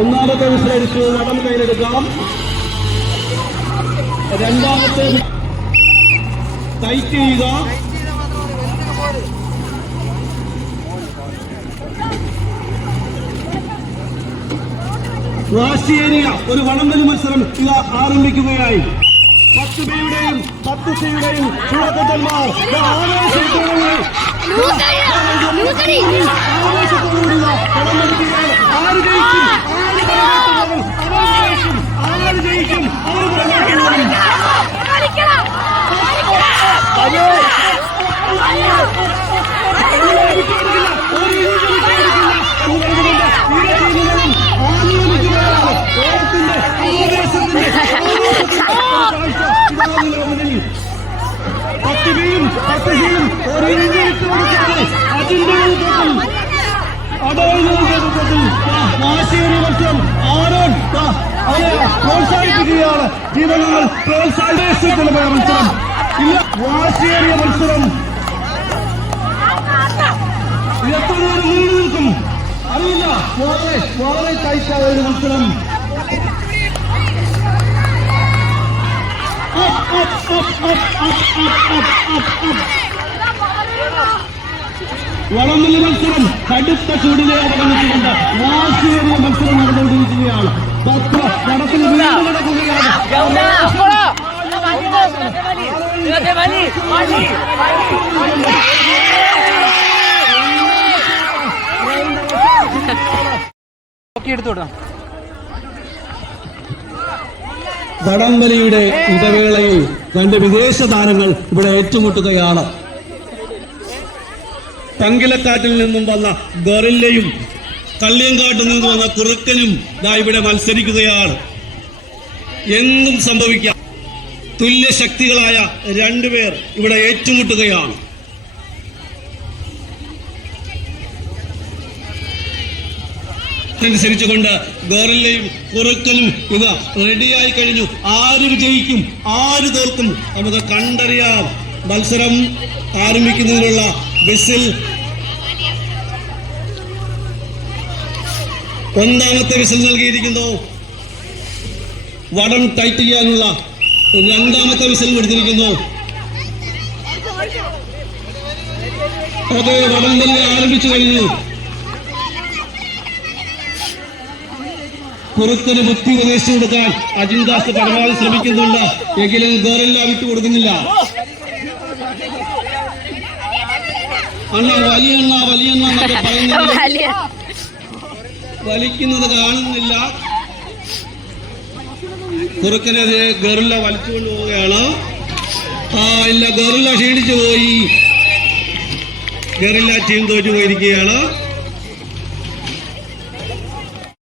ഒന്നാമത്തെ വിസലടിച്ചു വടം കയ്യിലെടുക്കാം. രണ്ടാമത്തെ ടൈറ്റ് ചെയ്യുക. വാശിയേറിയ ഒരു വടംവലി മത്സരം ഇത് ആരംഭിക്കുകയായി. 10 ബിയുടെയും 10 സിയുടെയും ചുഴക്കത്തന്മാർ ആവേശത്തോടുകൂടി ആര് ജയിക്കും, ആര് ജയിക്കും, പ്രോത്സാഹിപ്പിക്കുകയാണ്. ജീവനങ്ങൾ പ്രോത്സാഹിപ്പിക്കുന്ന മത്സരം ഇല്ല. വാശിയേറിയ മത്സരം എത്ര നേരം നീണ്ടു നിൽക്കും അറിയില്ല. വളരെ ടൈറ്റായ ഒരു മത്സരം. വടംവലി മത്സരം കടുത്ത ചൂടിനെ അവഗണിച്ചുകൊണ്ട് വാശിയേറിയ മത്സരം നടന്നുകൊണ്ടിരിക്കുകയാണ്. പടത്തിൽ വീണ്ടും നടക്കുകയാണ്. വടംവലിയുടെ ഇടവേളയിൽ രണ്ട് വിദേശ താരങ്ങൾ ഇവിടെ ഏറ്റുമുട്ടുകയാണ്. പങ്കിലക്കാട്ടിൽ നിന്നും വന്ന ഗൊറില്ലയും കള്ളിയങ്കാട്ടിൽ നിന്നും വന്ന കുറുക്കനും ഇവിടെ മത്സരിക്കുകയാണ്. എന്തും സംഭവിക്കാം. തുല്യശക്തികളായ രണ്ടുപേർ ഇവിടെ ഏറ്റുമുട്ടുകയാണ്. അനുസരിച്ചുകൊണ്ട് ഗോറില്ലയും കുറുക്കനും ഇത് റെഡിയായി കഴിഞ്ഞു. ആര് വിജയിക്കും, ആര് തോൽക്കും നമുക്ക് കണ്ടറിയാം. മത്സരം ആരംഭിക്കുന്നതിനുള്ള വിസിൽ ഒന്നാമത്തെ വിസിൽ നൽകിയിരിക്കുന്നു. വടം ടൈറ്റ് ചെയ്യാനുള്ള രണ്ടാമത്തെ വിസിൽ കൊടുത്തിരിക്കുന്നു. അത് വടംവലി ആരംഭിച്ചു കഴിഞ്ഞു. കുറുക്കന് ബുദ്ധി ഉപദേശിച്ചു കൊടുക്കാൻ അജിൻദാസ് പരമാവധി ശ്രമിക്കുന്നുണ്ട്. എങ്കിലും ഗോറില്ല വിട്ടുകൊടുക്കുന്നില്ല. വലിയെണ്ണ എന്നൊക്കെ പറയുന്നത് വലിക്കുന്നത് കാണുന്നില്ല. കുറുക്കനെതിരെ ഗോറില്ല വലിച്ചുകൊണ്ട് പോവുകയാണ്. ഇല്ല, ഗോറില്ല ക്ഷീണിച്ചു പോയി. ഗോറില്ല ടീം തോറ്റു പോയിരിക്കുകയാണ്.